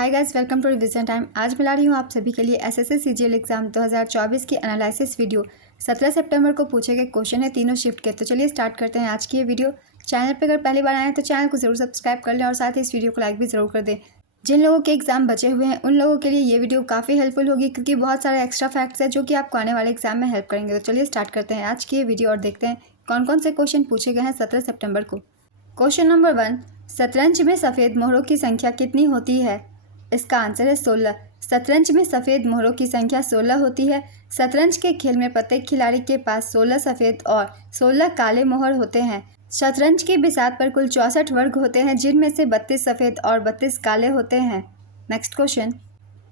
Hi guys, welcome to revision time. आज मैं ला रही हूँ आप सभी के लिए एसएससी सीजीएल एग्जाम 2024 की एनालिसिस वीडियो। 17 सितंबर को पूछे गए क्वेश्चन है तीनों शिफ्ट के। तो चलिए स्टार्ट करते हैं आज की ये वीडियो। चैनल पर अगर पहली बार आए हैं तो चैनल को जरूर सब्सक्राइब कर लें और साथ ही इस वीडियो को लाइक भी जरूर कर दें। जिन लोगों के एग्जाम बचे हुए हैं उन लोगों के लिए ये वीडियो काफ़ी हेल्पफुल होगी, क्योंकि बहुत सारे एक्स्ट्रा फैक्ट्स हैं जो कि आपको आने वाले एग्जाम में हेल्प करेंगे। तो चलिए स्टार्ट करते हैं आज की ये वीडियो और देखते हैं कौन कौन से क्वेश्चन पूछे गए हैं 17 सितंबर को। क्वेश्चन नंबर 1, शतरंज में सफ़ेद मोहरों की संख्या कितनी होती है? इसका आंसर है 16। शतरंज में सफ़ेद मोहरों की संख्या 16 होती है। शतरंज के खेल में प्रत्येक खिलाड़ी के पास 16 सफ़ेद और 16 काले मोहर होते हैं। शतरंज की बिसात पर कुल 64 वर्ग होते हैं, जिनमें से 32 सफ़ेद और 32 काले होते हैं। नेक्स्ट क्वेश्चन,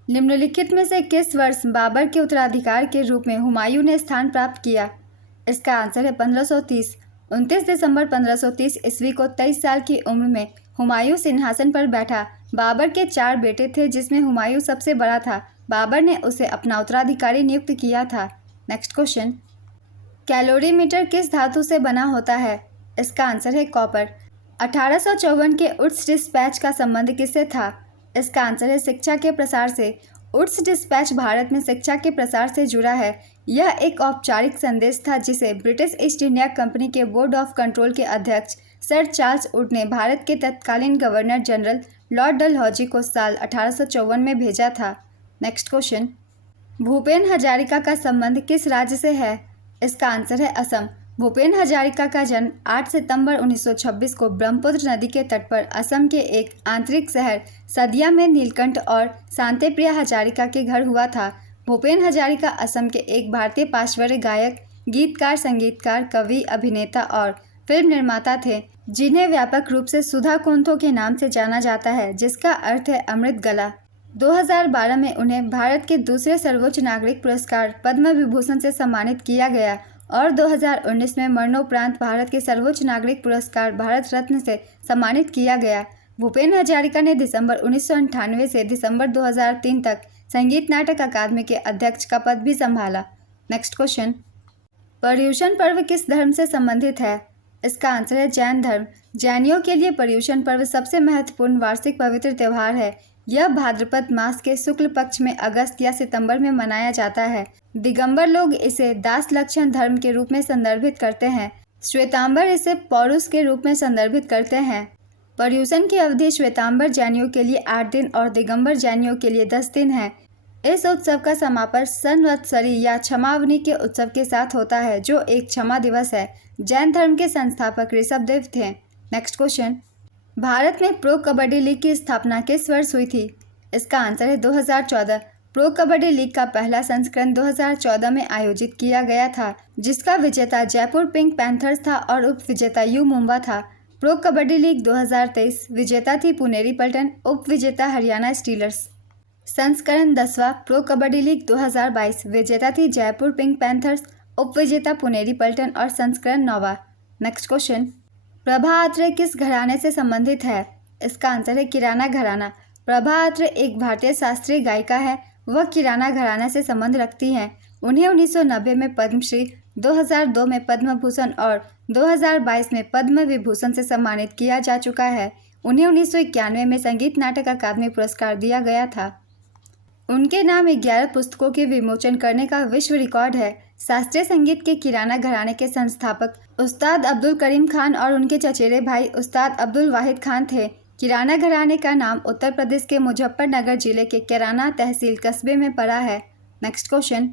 निम्नलिखित में से किस वर्ष बाबर के उत्तराधिकार के रूप में हुमायूं ने स्थान प्राप्त किया? इसका आंसर है 1530। 29 दिसंबर 1530 ईस्वी को 23 साल की उम्र में हुमायूं सिंहासन पर बैठा। बाबर के 4 बेटे थे, जिसमें हुमायूं सबसे बड़ा था। बाबर ने उसे अपना उत्तराधिकारी नियुक्त किया था। नेक्स्ट क्वेश्चन, कैलोरीमीटर किस धातु से बना होता है? इसका आंसर है कॉपर। 1854 के उड्स डिस्पैच का संबंध किससे था? इसका आंसर है शिक्षा के प्रसार से। उड्स डिस्पैच भारत में शिक्षा के प्रसार से जुड़ा है। यह एक औपचारिक संदेश था जिसे ब्रिटिश ईस्ट इंडिया कंपनी के बोर्ड ऑफ कंट्रोल के अध्यक्ष सर चार्ल्स वुड ने भारत के तत्कालीन गवर्नर जनरल लॉर्ड डलहौजी को साल 1854 में भेजा था। नेक्स्ट क्वेश्चन, भूपेन हजारिका का संबंध किस राज्य से है? इसका आंसर है असम। भूपेन हजारिका का जन्म 8 सितंबर 1926 को ब्रह्मपुत्र नदी के तट पर असम के एक आंतरिक शहर सदिया में नीलकंठ और शांतिप्रिया हजारिका के घर हुआ था। भूपेन हजारिका असम के एक भारतीय पार्श्व गायक, गीतकार, संगीतकार, कवि, अभिनेता और फिल्म निर्माता थे, जिन्हें व्यापक रूप से सुधा कोंथो के नाम से जाना जाता है, जिसका अर्थ है अमृत गला। 2012 में उन्हें भारत के दूसरे सर्वोच्च नागरिक पुरस्कार पद्म विभूषण से सम्मानित किया गया और 2019 में मरणोपरांत भारत के सर्वोच्च नागरिक पुरस्कार भारत रत्न से सम्मानित किया गया। भूपेन हजारिका ने दिसंबर 1998 से दिसंबर 2003 तक संगीत नाटक अकादमी के अध्यक्ष का पद भी संभाला। नेक्स्ट क्वेश्चन, पर्युषण पर्व किस धर्म से संबंधित है? इसका आंसर है जैन धर्म। जैनियों के लिए पर्युषण पर्व सबसे महत्वपूर्ण वार्षिक पवित्र त्यौहार है। यह भाद्रपद मास के शुक्ल पक्ष में अगस्त या सितंबर में मनाया जाता है। दिगंबर लोग इसे दास लक्षण धर्म के रूप में संदर्भित करते हैं। श्वेतांबर इसे पौरुष के रूप में संदर्भित करते हैं। पर्युषण की अवधि श्वेतांबर जैनियों के लिए 8 दिन और दिगंबर जैनियों के लिए 10 दिन है। इस उत्सव का समापन संवत्सरी या क्षमावनी के उत्सव के साथ होता है, जो एक क्षमा दिवस है। जैन धर्म के संस्थापक ऋषभदेव थे। नेक्स्ट क्वेश्चन, भारत में प्रो कबड्डी लीग की स्थापना किस वर्ष हुई थी? इसका आंसर है 2014। प्रो कबड्डी लीग का पहला संस्करण 2014 में आयोजित किया गया था, जिसका विजेता जयपुर पिंक पैंथर्स था और उप विजेता यू मुंबा था। प्रो कबड्डी लीग 2023 विजेता थी पुनेरी पल्टन, उप विजेता हरियाणा स्टीलर्स। संस्करण 10वां प्रो कबड्डी लीग 2022 विजेता थी जयपुर पिंक पैंथर्स, उप विजेता पुनेरी पल्टन और संस्करण 9वां। नेक्स्ट क्वेश्चन, प्रभा अत्रे किस घराने से संबंधित है? इसका आंसर है किराना घराना। प्रभा अत्रे एक भारतीय शास्त्रीय गायिका है। वह किराना घराना से संबंध रखती हैं। उन्हें 1990 में पद्मश्री, 2002 में पद्म भूषण और 2022 में पद्म विभूषण से सम्मानित किया जा चुका है। उन्हें 1991 में संगीत नाटक अकादमी पुरस्कार दिया गया था। उनके नाम 11 पुस्तकों के विमोचन करने का विश्व रिकॉर्ड है। शास्त्रीय संगीत के किराना घराने के संस्थापक उस्ताद अब्दुल करीम खान और उनके चचेरे भाई उस्ताद अब्दुल वाहिद खान थे। किराना घराने का नाम उत्तर प्रदेश के मुजफ्फरनगर जिले के किराना तहसील कस्बे में पड़ा है। नेक्स्ट क्वेश्चन,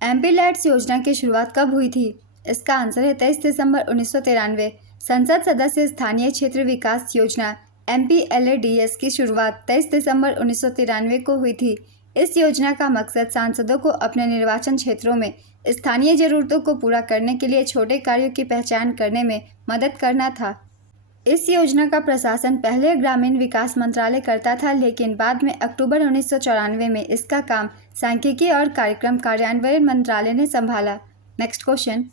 एमपी लैट्स योजना की शुरुआत कब हुई थी? इसका आंसर है 23 दिसंबर 1993। संसद सदस्य स्थानीय क्षेत्र विकास योजना MPLADS की शुरुआत 23 दिसंबर 1993 को हुई थी। इस योजना का मकसद सांसदों को अपने निर्वाचन क्षेत्रों में स्थानीय ज़रूरतों को पूरा करने के लिए छोटे कार्यों की पहचान करने में मदद करना था। इस योजना का प्रशासन पहले ग्रामीण विकास मंत्रालय करता था, लेकिन बाद में अक्टूबर 1994 में इसका काम सांख्यिकी और कार्यक्रम कार्यान्वयन मंत्रालय ने संभाला। नेक्स्ट क्वेश्चन,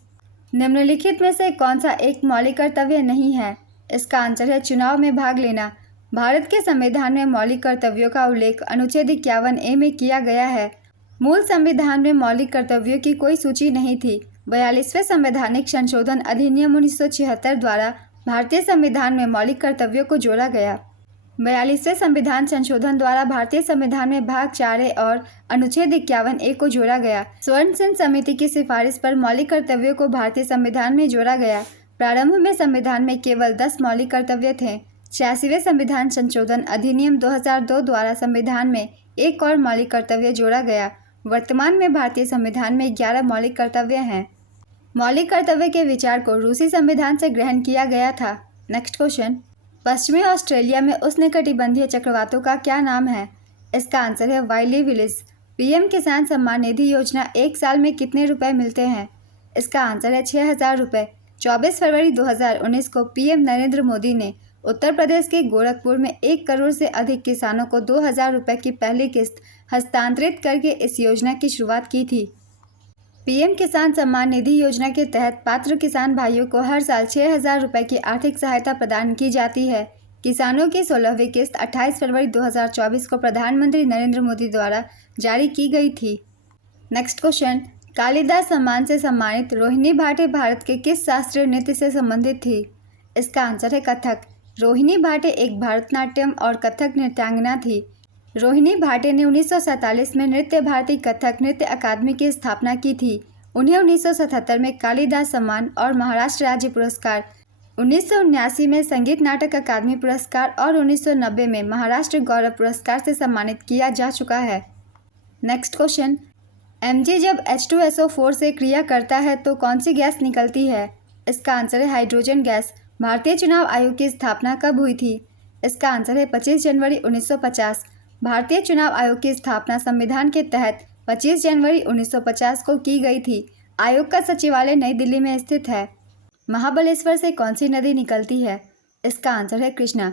निम्नलिखित में से कौन सा एक मौलिक कर्तव्य नहीं है? इसका आंसर है चुनाव में भाग लेना। भारत के संविधान में मौलिक कर्तव्यों का उल्लेख अनुच्छेद 51A में किया गया है। मूल संविधान में मौलिक कर्तव्यों की कोई सूची नहीं थी। 42वें संवैधानिक संशोधन अधिनियम 1976 द्वारा भारतीय संविधान में मौलिक कर्तव्यों को जोड़ा गया। 42वें संविधान संशोधन द्वारा भारतीय संविधान में भाग 4 और अनुच्छेद 51A को जोड़ा गया। स्वर्ण सिंह समिति की सिफारिश पर मौलिक कर्तव्यों को भारतीय संविधान में जोड़ा गया। प्रारंभ में संविधान में केवल 10 मौलिक कर्तव्य थे। 86वें संविधान संशोधन अधिनियम 2002 द्वारा संविधान में एक और मौलिक कर्तव्य जोड़ा गया। वर्तमान में भारतीय संविधान में 11 मौलिक कर्तव्य हैं। मौलिक कर्तव्य के विचार को रूसी संविधान से ग्रहण किया गया था। नेक्स्ट क्वेश्चन, पश्चिमी ऑस्ट्रेलिया में उष्णकटिबंधीय चक्रवातों का क्या नाम है? इसका आंसर है वाइली विलिस। पीएम किसान सम्मान निधि योजना 1 साल में कितने रुपए मिलते हैं? इसका आंसर है 6,000 रुपये। 24 फरवरी 2019 को पीएम नरेंद्र मोदी ने उत्तर प्रदेश के गोरखपुर में 1 करोड़ से अधिक किसानों को 2,000 रुपये की पहली किस्त हस्तांतरित करके इस योजना की शुरुआत की थी। पीएम किसान सम्मान निधि योजना के तहत पात्र किसान भाइयों को हर साल 6,000 रुपये की आर्थिक सहायता प्रदान की जाती है। किसानों की 16वीं किस्त 28 फरवरी 2024 को प्रधानमंत्री नरेंद्र मोदी द्वारा जारी की गई थी। नेक्स्ट क्वेश्चन, कालिदास सम्मान से सम्मानित रोहिणी भाटे भारत के किस शास्त्रीय नृत्य से संबंधित थी? इसका आंसर है कथक। रोहिणी भाटे एक भरतनाट्यम और कथक नृत्यांगना थी। रोहिणी भाटे ने 1947 में नृत्य भारती कथक नृत्य अकादमी की स्थापना की थी। उन्हें 1977 में कालिदास सम्मान और महाराष्ट्र राज्य पुरस्कार, 1979 में संगीत नाटक अकादमी पुरस्कार और 1990 में महाराष्ट्र गौरव पुरस्कार से सम्मानित किया जा चुका है। नेक्स्ट क्वेश्चन, Mg जब H2SO4 से क्रिया करता है तो कौन सी गैस निकलती है? इसका आंसर है हाइड्रोजन गैस। भारतीय चुनाव आयोग की स्थापना कब हुई थी? इसका आंसर है 25 जनवरी 1950। भारतीय चुनाव आयोग की स्थापना संविधान के तहत 25 जनवरी 1950 को की गई थी। आयोग का सचिवालय नई दिल्ली में स्थित है। महाबलेश्वर से कौन सी नदी निकलती है? इसका आंसर है कृष्णा।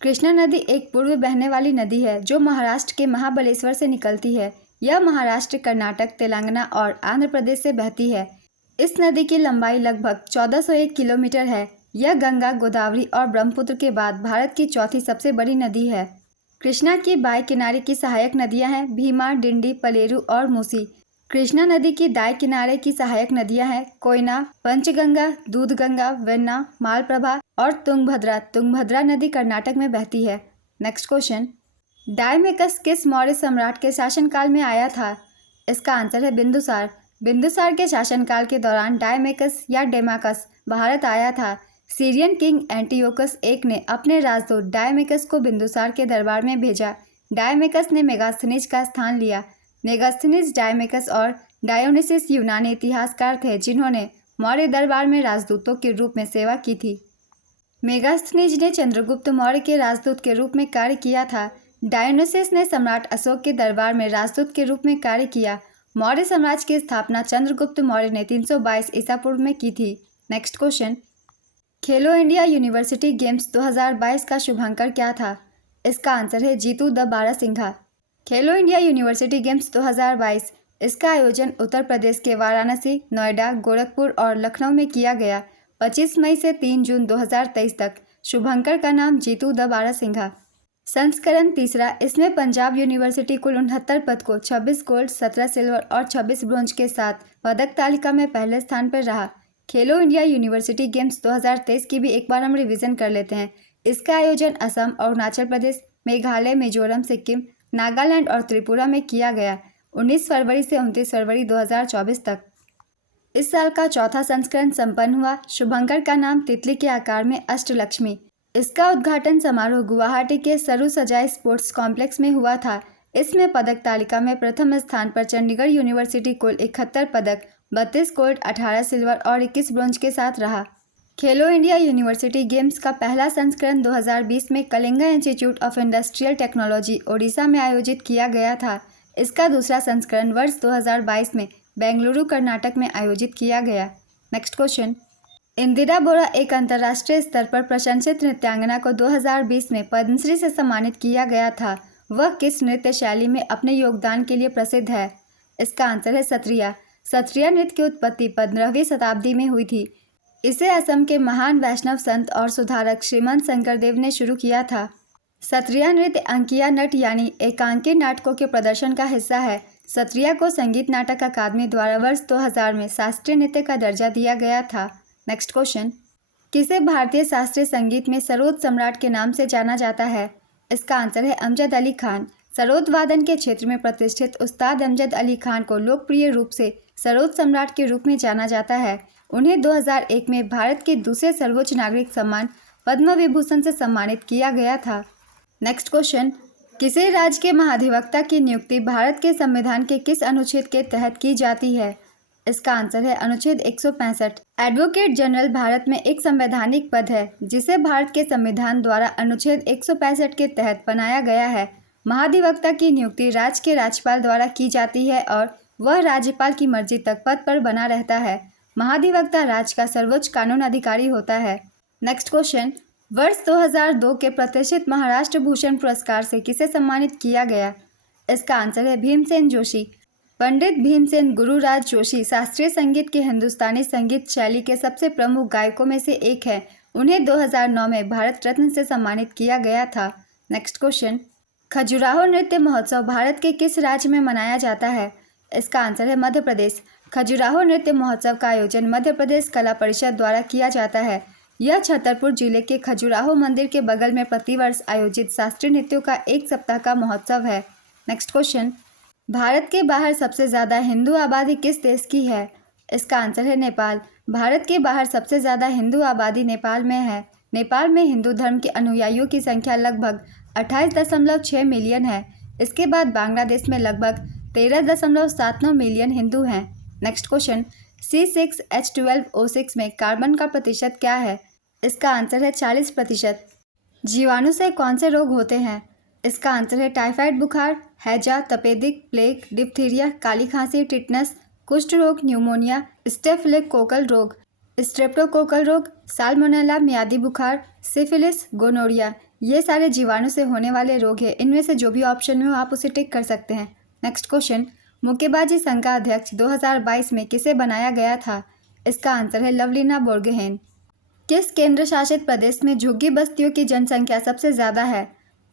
कृष्णा नदी एक पूर्व बहने वाली नदी है जो महाराष्ट्र के महाबलेश्वर से निकलती है। यह महाराष्ट्र, कर्नाटक, तेलंगाना और आंध्र प्रदेश से बहती है। इस नदी की लंबाई लगभग 1401 किलोमीटर है। यह गंगा, गोदावरी और ब्रह्मपुत्र के बाद भारत की चौथी सबसे बड़ी नदी है। कृष्णा की बाएं किनारे की सहायक नदियां हैं भीमा, डिंडी, पलेरू और मूसी। कृष्णा नदी की दाएं किनारे की सहायक नदियां हैं कोयना, पंचगंगा, दूधगंगा, वेन्ना, मालप्रभा और तुंगभद्रा। तुंगभद्रा नदी कर्नाटक में बहती है। नेक्स्ट क्वेश्चन, डायमेकस किस मौर्य सम्राट के शासनकाल में आया था? इसका आंसर है बिंदुसार। बिंदुसार के शासनकाल के दौरान डायमेकस या डेमाकस भारत आया था। सीरियन किंग एंटियोकस I ने अपने राजदूत डायमेकस को बिंदुसार के दरबार में भेजा। डायमेकस ने मेगास्थनीज का स्थान लिया। मेगास्थनीज, डायमेकस और डायोनिसिस यूनानी इतिहासकार थे जिन्होंने मौर्य दरबार में राजदूतों के रूप में सेवा की थी। मेगास्थनीज ने चंद्रगुप्त मौर्य के राजदूत के रूप में कार्य किया था। डायोनिसिस ने सम्राट अशोक के दरबार में राजदूत के रूप में कार्य किया। मौर्य साम्राज्य की स्थापना चंद्रगुप्त मौर्य ने 322 ईसा पूर्व में की थी। नेक्स्ट क्वेश्चन, खेलो इंडिया यूनिवर्सिटी गेम्स 2022 का शुभांकर क्या था? इसका आंसर है Jitu the barasingha. Khelo India university games 2022 इसका आयोजन उत्तर प्रदेश के वाराणसी, नोएडा, गोरखपुर और लखनऊ में किया गया। 25 मई से 3 जून 2023 तक। शुभंकर का नाम जीतू द बारहसिंघा। संस्करण तीसरा, इसमें पंजाब यूनिवर्सिटी कुल 69 पद को 26 गोल्ड, 17 सिल्वर और 26 ब्रोंज के साथ पदक तालिका में पहले स्थान पर रहा। खेलो इंडिया यूनिवर्सिटी गेम्स 2023 की भी एक बार हम रिवीजन कर लेते हैं। इसका आयोजन असम, अरुणाचल प्रदेश, मेघालय, मिजोरम, सिक्किम, नागालैंड और त्रिपुरा में किया गया 19 फरवरी से 29 फरवरी 2024 तक। इस साल का चौथा संस्करण संपन्न हुआ। शुभंकर का नाम तितली के आकार में अष्टलक्ष्मी। इसका उद्घाटन समारोह गुवाहाटी के सरू सजाई स्पोर्ट्स कॉम्प्लेक्स में हुआ था। इसमें पदक तालिका में प्रथम स्थान पर चंडीगढ़ यूनिवर्सिटी कुल 71 पदक, 32 गोल्ड, 18 सिल्वर और 21 ब्रोंज के साथ रहा। खेलो इंडिया यूनिवर्सिटी गेम्स का पहला संस्करण 2020 में Kalinga institute of industrial technology, Odisha में आयोजित किया गया था। इसका दूसरा संस्करण वर्ष 2022 में बेंगलुरु, कर्नाटक में आयोजित किया गया। नेक्स्ट क्वेश्चन, इंदिरा बोरा एक अंतर्राष्ट्रीय स्तर पर प्रशंसित नृत्यांगना को 2020 में पद्मश्री से सम्मानित किया गया था। वह किस नृत्य शैली में अपने योगदान के लिए प्रसिद्ध है? इसका आंसर है सत्रिया। सत्रिया नृत्य की उत्पत्ति 15वीं शताब्दी में हुई थी। इसे असम के महान वैष्णव संत और सुधारक श्रीमंत शंकरदेव ने शुरू किया था। सत्रिया नृत्य अंकिया नट यानी एकांकी नाटकों के प्रदर्शन का हिस्सा है। सत्रिया को संगीत नाटक अकादमी द्वारा वर्ष 2000 में शास्त्रीय नृत्य का दर्जा दिया गया था। नेक्स्ट क्वेश्चन, किसे भारतीय शास्त्रीय संगीत में सरोद सम्राट के नाम से जाना जाता है? इसका आंसर है अमजद अली खान। सरोद वादन के क्षेत्र में प्रतिष्ठित उस्ताद अमजद अली खान को लोकप्रिय रूप से सरोद सम्राट के रूप में जाना जाता है। उन्हें 2001 में भारत के दूसरे सर्वोच्च नागरिक सम्मान पद्म विभूषण से सम्मानित किया गया था। नेक्स्ट क्वेश्चन, किसी राज्य के महाधिवक्ता की नियुक्ति भारत के संविधान के किस अनुच्छेद के तहत की जाती है? इसका आंसर है अनुच्छेद 165। एडवोकेट जनरल भारत में एक संवैधानिक पद है जिसे भारत के संविधान द्वारा अनुच्छेद 165 के तहत बनाया गया है। महाधिवक्ता की नियुक्ति राज्य के राज्यपाल द्वारा की जाती है और वह राज्यपाल की मर्जी तक पद पर बना रहता है। महाधिवक्ता राज्य का सर्वोच्च कानून अधिकारी होता है। नेक्स्ट क्वेश्चन, वर्ष 2002 के प्रतिष्ठित महाराष्ट्र भूषण पुरस्कार से किसे सम्मानित किया गया? इसका आंसर है भीमसेन जोशी। पंडित भीमसेन गुरुराज जोशी शास्त्रीय संगीत के हिंदुस्तानी संगीत शैली के सबसे प्रमुख गायकों में से एक है। उन्हें 2009 में भारत रत्न से सम्मानित किया गया था। नेक्स्ट क्वेश्चन, खजुराहो नृत्य महोत्सव भारत के किस राज्य में मनाया जाता है? इसका आंसर है मध्य प्रदेश। खजुराहो नृत्य महोत्सव का आयोजन मध्य प्रदेश कला परिषद द्वारा किया जाता है। यह छतरपुर जिले के खजुराहो मंदिर के बगल में प्रतिवर्ष आयोजित शास्त्रीय नृत्यों का एक सप्ताह का महोत्सव है। नेक्स्ट क्वेश्चन, भारत के बाहर सबसे ज़्यादा हिंदू आबादी किस देश की है? इसका आंसर है नेपाल। भारत के बाहर सबसे ज़्यादा हिंदू आबादी नेपाल में है। नेपाल में हिंदू धर्म के अनुयायियों की संख्या लगभग 28.6 मिलियन है। इसके बाद बांग्लादेश में लगभग 13.79 मिलियन हिंदू हैं। नेक्स्ट क्वेश्चन, C6H12O6 में कार्बन का प्रतिशत क्या है? इसका आंसर है 40%। जीवाणु से कौन से रोग होते हैं? इसका आंसर है टाइफाइड बुखार, हैजा, तपेदिक, प्लेग, डिप्थीरिया, काली खांसी, टिटनस, कुष्ठ रोग, न्यूमोनिया, स्टेफिलोकोकल रोग, स्ट्रेप्टोकोकल रोग, साल्मोनेला, मियादी बुखार, सिफिलिस, गोनोरिया। ये सारे जीवाणु से होने वाले रोग हैं। इनमें से जो भी ऑप्शन में हो आप उसे टिक कर सकते हैं। नेक्स्ट क्वेश्चन, मुक्केबाजी संघ का अध्यक्ष 2022 में किसे बनाया गया था? इसका आंसर है लवलीना बोर्गोहेन। किस केंद्र शासित प्रदेश में झुग्गी बस्तियों की जनसंख्या सबसे ज़्यादा है?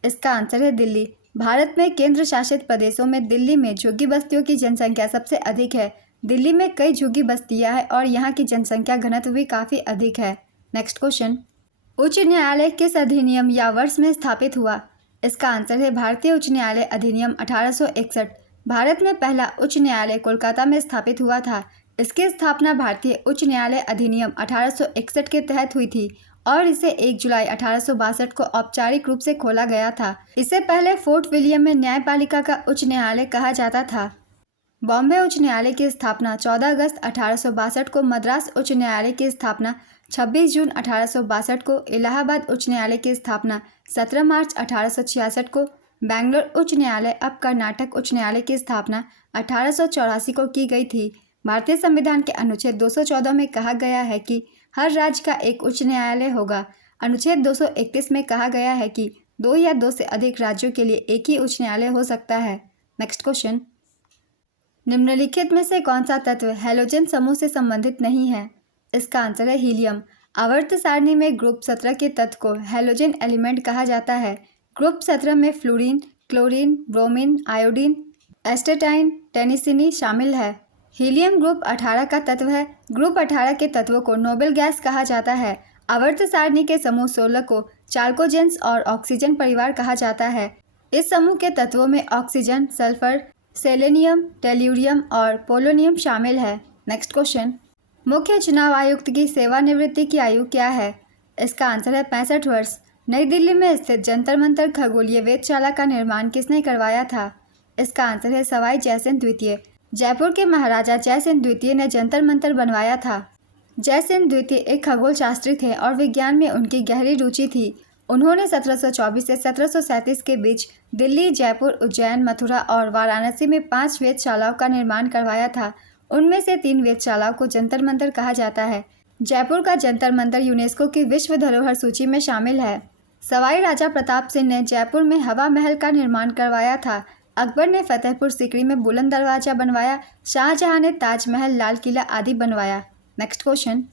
इसका आंसर है दिल्ली। भारत में केंद्र शासित प्रदेशों में दिल्ली में झुग्गी बस्तियों की जनसंख्या सबसे अधिक है। दिल्ली में कई झुग्गी बस्तियां हैं और यहाँ की जनसंख्या घनत्व भी काफ़ी अधिक है। नेक्स्ट क्वेश्चन, उच्च न्यायालय किस अधिनियम या वर्ष में स्थापित हुआ? इसका आंसर है भारतीय उच्च न्यायालय अधिनियम 1861। भारत में पहला उच्च न्यायालय कोलकाता में स्थापित हुआ था। इसकी स्थापना भारतीय उच्च न्यायालय अधिनियम 1861 के तहत हुई थी और इसे 1 जुलाई 1862 को औपचारिक रूप से खोला गया था। इससे पहले फोर्ट विलियम में न्यायपालिका का उच्च न्यायालय कहा जाता था। बॉम्बे उच्च न्यायालय की स्थापना 14 अगस्त 1862 को, मद्रास उच्च न्यायालय की स्थापना 26 जून 1862 को, इलाहाबाद उच्च न्यायालय की स्थापना 17 मार्च 1866 को, बेंगलोर उच्च न्यायालय अब कर्नाटक उच्च न्यायालय की स्थापना 1884 को की गई थी। भारतीय संविधान के अनुच्छेद 214 में कहा गया है कि हर राज्य का एक उच्च न्यायालय होगा। अनुच्छेद 231 में कहा गया है कि 2 या 2 से अधिक राज्यों के लिए एक ही उच्च न्यायालय हो सकता है। नेक्स्ट क्वेश्चन, निम्नलिखित में से कौन सा तत्व हैलोजन समूह से संबंधित नहीं है? इसका आंसर है हीलियम। आवर्त सारणी में ग्रुप 17 के तत्व को हैलोजन एलिमेंट कहा जाता है। ग्रुप 17 में fluorine, chlorine, bromine, iodine, astatine, tennessine शामिल है। हीलियम ग्रुप 18 का तत्व है। ग्रुप 18 के तत्वों को नोबेल गैस कहा जाता है। आवर्त सारणी के समूह 16 को चाल्कोजेंस और ऑक्सीजन परिवार कहा जाता है। इस समूह के तत्वों में ऑक्सीजन, सल्फर, सेलेनियम, टेल्यूरियम और पोलोनियम शामिल है। नेक्स्ट क्वेश्चन, मुख्य चुनाव आयुक्त की सेवानिवृत्ति की आयु क्या है? इसका आंसर है 65 वर्ष। नई दिल्ली में स्थित जंतर मंतर खगोलीय वेधशाला का निर्माण किसने करवाया था? इसका आंसर है सवाई जयसिंह द्वितीय। जयपुर के महाराजा जयसिंह द्वितीय ने जंतर मंतर बनवाया था। जयसिंह द्वितीय एक खगोल शास्त्री थे और विज्ञान में उनकी गहरी रुचि थी। उन्होंने 1724 से 1737 के बीच दिल्ली, जयपुर, उज्जैन, मथुरा और वाराणसी में 5 वेधशालाओं का निर्माण करवाया था। उनमें से 3 वेधशालाओं को जंतर मंतर कहा जाता है। जयपुर का जंतर मंतर यूनेस्को की विश्व धरोहर सूची में शामिल है। सवाई राजा प्रताप सिंह ने जयपुर में हवा महल का निर्माण करवाया था। अकबर ने फतेहपुर सीकरी में बुलंद दरवाजा बनवाया। शाहजहां ने ताजमहल, लाल किला आदि बनवाया। नेक्स्ट क्वेश्चन,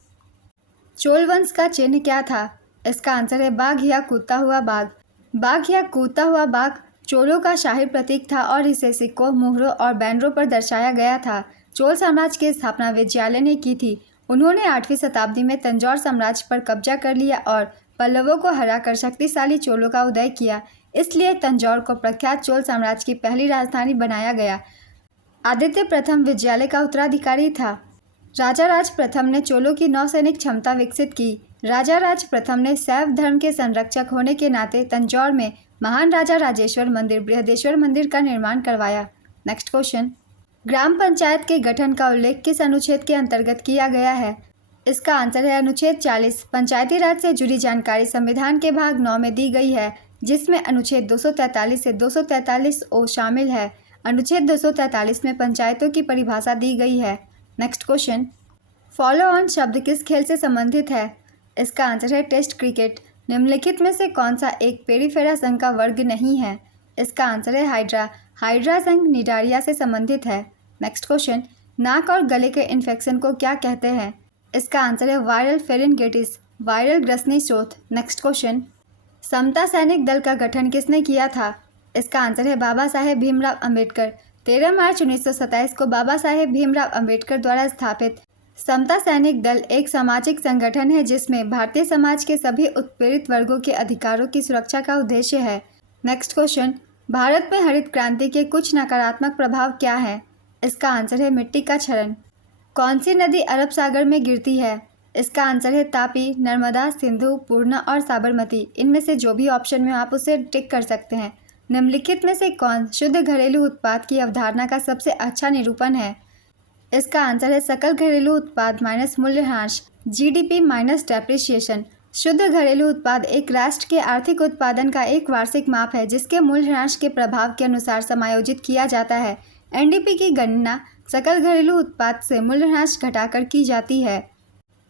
चोल वंश का चिन्ह क्या था? इसका आंसर है बाघ या कूदता हुआ बाघ। बाघ या कूदता हुआ बाघ चोलों का शाही प्रतीक था और इसे सिक्कों, मुहरों और बैनरों पर दर्शाया गया था। चोल साम्राज्य की स्थापना विजयालय ने की थी। उन्होंने 8वीं शताब्दी में तंजौर साम्राज्य पर कब्जा कर लिया और पल्लवों को हराकर शक्तिशाली चोलों का उदय किया, इसलिए तंजौर को प्रख्यात चोल साम्राज्य की पहली राजधानी बनाया गया। आदित्य प्रथम विजयालय का उत्तराधिकारी था। राजा राज प्रथम ने चोलों की नौसैनिक क्षमता विकसित की। राजा राज प्रथम ने शैव धर्म के संरक्षक होने के नाते तंजौर में महान राजा राजेश्वर मंदिर, बृहदेश्वर मंदिर का निर्माण करवाया। नेक्स्ट क्वेश्चन, ग्राम पंचायत के गठन का उल्लेख किस अनुच्छेद के अंतर्गत किया गया है? इसका आंसर है अनुच्छेद 40। पंचायती राज से जुड़ी जानकारी संविधान के भाग 9 में दी गई है, जिसमें अनुच्छेद 243 से 243 शामिल है। अनुच्छेद 243 में पंचायतों की परिभाषा दी गई है। नेक्स्ट क्वेश्चन, फॉलो ऑन शब्द किस खेल से संबंधित है? इसका आंसर है टेस्ट क्रिकेट। निम्नलिखित में से कौन सा एक पेरिफेरा संघ का वर्ग नहीं है? इसका आंसर है हाइड्रा। हाइड्रा संघ निडारिया से संबंधित है। नेक्स्ट क्वेश्चन, नाक और गले के इन्फेक्शन को क्या कहते हैं? इसका आंसर है वायरल फेरिंगिटिस, वायरल ग्रसनी शोथ। नेक्स्ट क्वेश्चन, समता सैनिक दल का गठन किसने किया था? इसका आंसर है बाबा साहेब भीमराव अंबेडकर। 13 मार्च 1927 को बाबा साहेब भीमराव अंबेडकर द्वारा स्थापित समता सैनिक दल एक सामाजिक संगठन है जिसमें भारतीय समाज के सभी उत्पीड़ित वर्गों के अधिकारों की सुरक्षा का उद्देश्य है। नेक्स्ट क्वेश्चन, भारत में हरित क्रांति के कुछ नकारात्मक प्रभाव क्या हैं? इसका आंसर है मिट्टी का क्षरण। कौन सी नदी अरब सागर में गिरती है? इसका आंसर है तापी, नर्मदा, सिंधु, पूर्णा और साबरमती। इनमें से जो भी ऑप्शन में आप उसे टिक कर सकते हैं। निम्नलिखित में से कौन शुद्ध घरेलू उत्पाद की अवधारणा का सबसे अच्छा निरूपण है? इसका आंसर है सकल घरेलू उत्पाद माइनस मूल्यह्रास, जीडीपी माइनस डेप्रिसिएशन। शुद्ध घरेलू उत्पाद एक राष्ट्र के आर्थिक उत्पादन का एक वार्षिक माप है जिसके मूल्यह्रास के प्रभाव के अनुसार समायोजित किया जाता है। एनडीपी की गणना सकल घरेलू उत्पाद से मूल्यह्रास घटाकर की जाती है।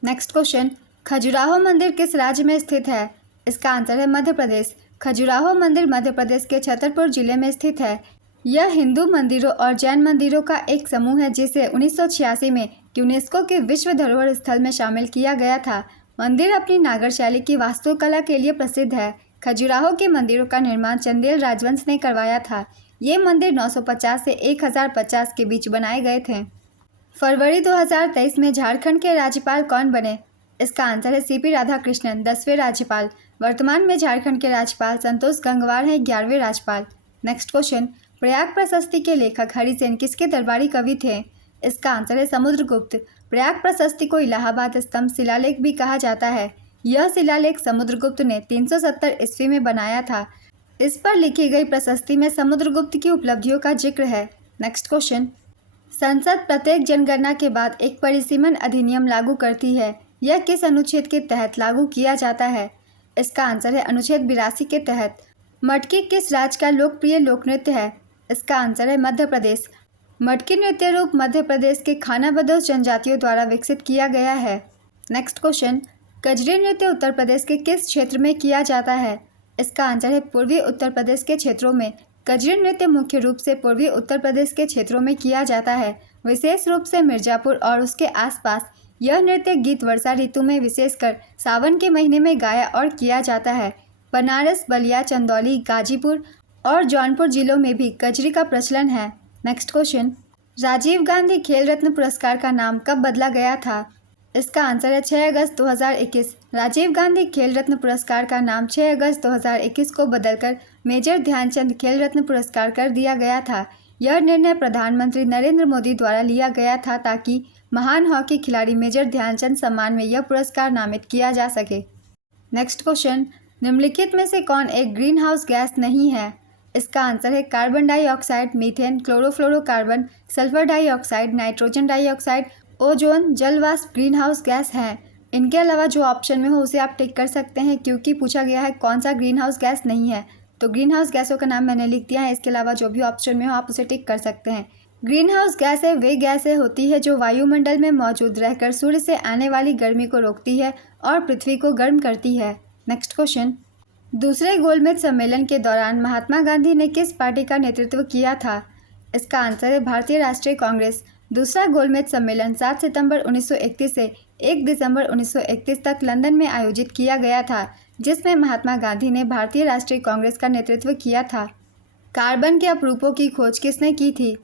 नेक्स्ट क्वेश्चन, खजुराहो मंदिर किस राज्य में स्थित है? इसका आंसर है मध्य प्रदेश। खजुराहो मंदिर मध्य प्रदेश के छतरपुर जिले में स्थित है। यह हिंदू मंदिरों और जैन मंदिरों का एक समूह है जिसे 1986 में यूनेस्को के विश्व धरोहर स्थल में शामिल किया गया था। मंदिर अपनी नागर शैली की वास्तुकला के लिए प्रसिद्ध है। खजुराहो के मंदिरों का निर्माण चंदेल राजवंश ने करवाया था। ये मंदिर 950 से 1050 के बीच बनाए गए थे। फरवरी 2023 में झारखंड के राज्यपाल कौन बने? इसका आंसर है सीपी राधाकृष्णन, 10वें राज्यपाल। वर्तमान में झारखंड के राज्यपाल संतोष गंगवार हैं, 11वें राज्यपाल। नेक्स्ट क्वेश्चन, प्रयाग प्रशस्ति के लेखक हरिसेन किसके दरबारी कवि थे? इसका आंसर है समुद्रगुप्त। प्रयाग प्रशस्ति को इलाहाबाद स्तंभ शिलालेख भी कहा जाता है। यह शिलालेख समुद्रगुप्त ने 370 ईस्वी में बनाया था। इस पर लिखी गई प्रशस्ति में समुद्रगुप्त की उपलब्धियों का जिक्र है। नेक्स्ट क्वेश्चन, संसद प्रत्येक जनगणना के बाद एक परिसीमन अधिनियम लागू करती है। यह किस अनुच्छेद के तहत लागू किया जाता है? इसका आंसर है अनुच्छेद 82 के तहत। मटकी किस राज्य का लोकप्रिय लोक नृत्य है? इसका आंसर है मध्य प्रदेश। मटकी नृत्य रूप मध्य प्रदेश के खानाबदोश जनजातियों द्वारा विकसित किया गया है। नेक्स्ट क्वेश्चन, कजरी नृत्य उत्तर प्रदेश के किस क्षेत्र में किया जाता है? इसका आंसर है पूर्वी उत्तर प्रदेश के क्षेत्रों में। कजरी नृत्य मुख्य रूप से पूर्वी उत्तर प्रदेश के क्षेत्रों में किया जाता है, विशेष रूप से मिर्जापुर और उसके आसपास। यह नृत्य गीत वर्षा ऋतु में विशेषकर सावन के महीने में गाया और किया जाता है। बनारस, बलिया, चंदौली, गाजीपुर और जौनपुर जिलों में भी कजरी का प्रचलन है। नेक्स्ट क्वेश्चन, राजीव गांधी खेल रत्न पुरस्कार का नाम कब बदला गया था? इसका आंसर है 6 अगस्त 2021। राजीव गांधी खेल रत्न पुरस्कार का नाम 6 अगस्त 2021 को बदलकर मेजर ध्यानचंद खेल रत्न पुरस्कार कर दिया गया था। यह निर्णय प्रधानमंत्री नरेंद्र मोदी द्वारा लिया गया था ताकि महान हॉकी खिलाड़ी मेजर ध्यानचंद सम्मान में यह पुरस्कार नामित किया जा सके। नेक्स्ट क्वेश्चन, निम्नलिखित में से कौन एक ग्रीन हाउस गैस नहीं है? इसका आंसर है carbon dioxide, methane, chlorofluorocarbon, sulphur dioxide, nitrogen dioxide, ozone, जलवाष्प ग्रीन हाउस गैस हैं। इनके अलावा जो ऑप्शन में हो उसे आप टिक कर सकते हैं क्योंकि पूछा गया है कौन सा ग्रीन हाउस गैस नहीं है। तो ग्रीन हाउस गैसों का नाम मैंने लिख दिया है। इसके अलावा जो भी ऑप्शन में हो आप उसे टिक कर सकते हैं। ग्रीन हाउस गैसें वे गैसें होती है जो वायुमंडल में मौजूद रहकर सूर्य से आने वाली गर्मी को रोकती है और पृथ्वी को गर्म करती है। नेक्स्ट क्वेश्चन, दूसरे गोलमेज सम्मेलन के दौरान महात्मा गांधी ने किस पार्टी का नेतृत्व किया था? इसका आंसर है भारतीय राष्ट्रीय कांग्रेस। दूसरा गोलमेज सम्मेलन 7 सितंबर 1931 से 1 दिसंबर 1931 तक लंदन में आयोजित किया गया था, जिसमें महात्मा गांधी ने भारतीय राष्ट्रीय कांग्रेस का नेतृत्व किया था। कार्बन के अपरूपों की खोज किसने की थी?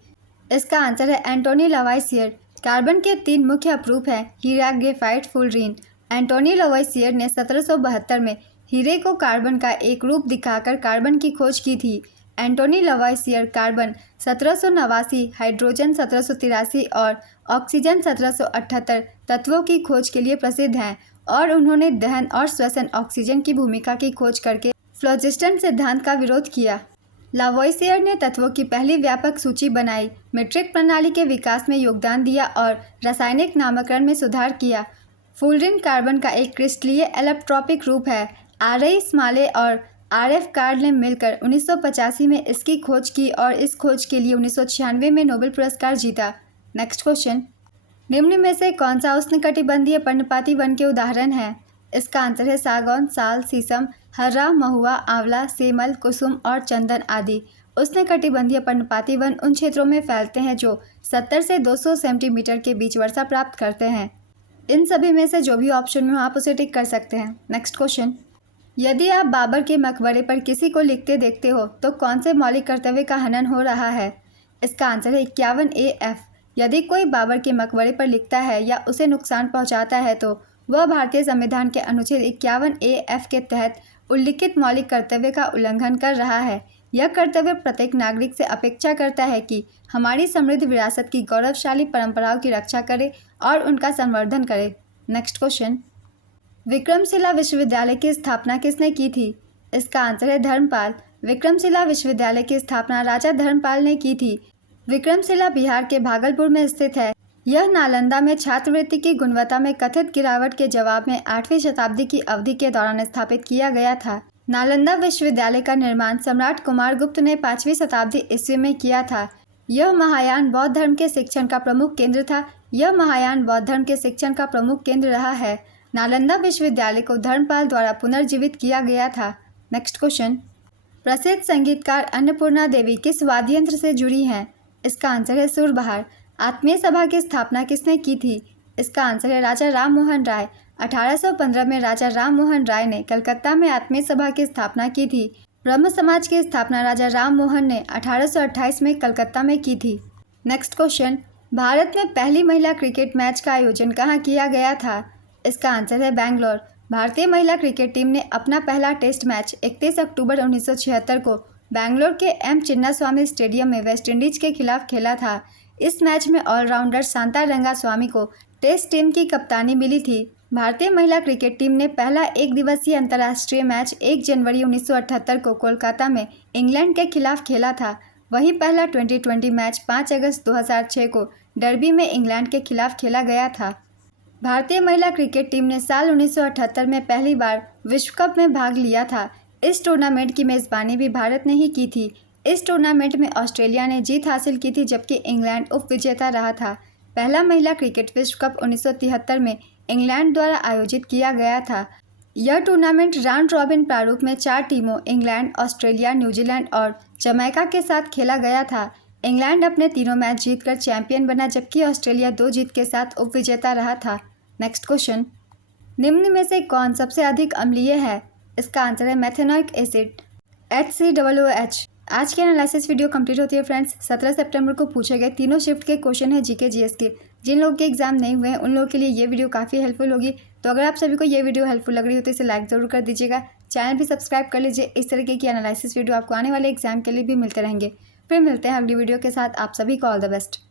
इसका आंसर है एंटोनी लवाइसियर। कार्बन के 3 मुख्य अपरूप हैं, हीरा, ग्रेफाइट, फुलरीन। एंटोनी लवाइसियर ने 1772 में हीरे को कार्बन का एक रूप दिखाकर कार्बन की खोज की थी? एंटोनी लवॉइसियर कार्बन 1789, हाइड्रोजन 1783 और ऑक्सीजन 1778 तत्वों की खोज के लिए प्रसिद्ध हैं और उन्होंने दहन और श्वसन ऑक्सीजन की भूमिका की खोज करके फ्लोजिस्टन सिद्धांत का विरोध किया। लावॉइसियर ने तत्वों की पहली व्यापक सूची बनाई, मीट्रिक प्रणाली के विकास में योगदान दिया और रासायनिक नामकरण में सुधार किया। फुलरिन कार्बन का एक क्रिस्टलीय एलोट्रोपिक रूप है। आरई स्माले और आरएफ कार्ड ने मिलकर 1985 में इसकी खोज की और इस खोज के लिए 1996 में नोबेल पुरस्कार जीता। नेक्स्ट क्वेश्चन, निम्न में से कौन सा उष्णकटिबंधीय पर्णपाती वन के उदाहरण है? इसका आंसर है सागौन, साल, शीशम, हर्रा, महुआ, आंवला, सेमल, कुसुम और चंदन आदि। उष्णकटिबंधीय पर्णपाती वन उन क्षेत्रों में फैलते हैं जो 70 से 200 सेंटीमीटर के बीच वर्षा प्राप्त करते हैं। इन सभी में से जो भी ऑप्शन में हो आप उसे टिक कर सकते हैं। नेक्स्ट क्वेश्चन, यदि आप बाबर के मकबरे पर किसी को लिखते देखते हो तो कौन से मौलिक कर्तव्य का हनन हो रहा है? इसका आंसर है 51A(F). यदि कोई बाबर के मकबरे पर लिखता है या उसे नुकसान पहुंचाता है तो वह भारतीय संविधान के अनुच्छेद 51A(F) के तहत उल्लिखित मौलिक कर्तव्य का उल्लंघन कर रहा है। यह कर्तव्य प्रत्येक नागरिक से अपेक्षा करता है कि हमारी समृद्ध विरासत की गौरवशाली परंपराओं की रक्षा करे और उनका संवर्धन करे। नेक्स्ट क्वेश्चन, विक्रमशिला विश्वविद्यालय की स्थापना किसने की थी? इसका आंसर है धर्मपाल। विक्रमशिला विश्वविद्यालय की स्थापना राजा धर्मपाल ने की थी। विक्रमशिला बिहार के भागलपुर में स्थित है। यह नालंदा में छात्रवृत्ति की गुणवत्ता में कथित गिरावट के जवाब में 8वीं शताब्दी की अवधि के दौरान स्थापित किया गया था। नालंदा विश्वविद्यालय का निर्माण सम्राट कुमारगुप्त ने 5वीं शताब्दी ईस्वी में किया था। यह महायान बौद्ध धर्म के शिक्षण का प्रमुख केंद्र था। यह महायान बौद्ध धर्म के शिक्षण का प्रमुख केंद्र रहा है। नालंदा विश्वविद्यालय को धर्मपाल द्वारा पुनर्जीवित किया गया था। नेक्स्ट क्वेश्चन, प्रसिद्ध संगीतकार अन्नपूर्णा देवी किस वाद्य यंत्र से जुड़ी हैं? इसका आंसर है सुरबहार। आत्मीय सभा की स्थापना किसने की थी? इसका आंसर है राजा राम मोहन राय। 1815 में राजा राम मोहन राय ने कलकत्ता में आत्मीय सभा की स्थापना की थी। ब्रह्म समाज की स्थापना राजा राम मोहन ने 1828 में कलकत्ता में की थी। नेक्स्ट क्वेश्चन, भारत में पहली महिला क्रिकेट मैच का आयोजन कहाँ किया गया था? इसका आंसर है बेंगलोर। भारतीय महिला क्रिकेट टीम ने अपना पहला टेस्ट मैच 31 अक्टूबर 1976 को बेंगलोर के एम चिन्नास्वामी स्टेडियम में वेस्टइंडीज के खिलाफ खेला था। इस मैच में ऑलराउंडर शांता रंगास्वामी को टेस्ट टीम की कप्तानी मिली थी। भारतीय महिला क्रिकेट टीम ने पहला एक दिवसीय अंतर्राष्ट्रीय मैच 1 जनवरी 1978 को कोलकाता में इंग्लैंड के खिलाफ खेला था। वहीं पहला 2020 मैच 5 अगस्त 2006 को डर्बी में इंग्लैंड के खिलाफ खेला गया था। भारतीय महिला क्रिकेट टीम ने साल 1978 में पहली बार विश्व कप में भाग लिया था। इस टूर्नामेंट की मेज़बानी भी भारत ने ही की थी। इस टूर्नामेंट में ऑस्ट्रेलिया ने जीत हासिल की थी जबकि इंग्लैंड उपविजेता रहा था। पहला महिला क्रिकेट विश्व कप 1973 में इंग्लैंड द्वारा आयोजित किया गया था। यह टूर्नामेंट राउंड रॉबिन प्रारूप में 4 टीमों इंग्लैंड, ऑस्ट्रेलिया, न्यूजीलैंड और जमैका के साथ खेला गया था। इंग्लैंड अपने तीनों मैच जीतकर चैंपियन बना जबकि ऑस्ट्रेलिया 2 जीत के साथ उपविजेता रहा था। नेक्स्ट क्वेश्चन, निम्न में से कौन सबसे अधिक अम्लीय है? इसका आंसर है मेथेनोइक एसिड HCOOH। आज की एनालिसिस वीडियो कंप्लीट होती है फ्रेंड्स। 17 सितंबर को पूछे गए तीनों शिफ्ट के क्वेश्चन है जीके जीएस के। जिन लोगों के एग्जाम नहीं हुए हैं उन लोगों के लिए ये वीडियो काफ़ी हेल्पफुल होगी। तो अगर आप सभी को ये वीडियो हेल्पफुल लग रही हो तो इसे लाइक ज़रूर कर दीजिएगा। चैनल भी सब्सक्राइब कर लीजिए। इस तरीके की एनालिसिस वीडियो आपको आने वाले एग्जाम के लिए भी मिलते रहेंगे। फिर मिलते हैं अगली वीडियो के साथ। आप सभी को ऑल द बेस्ट।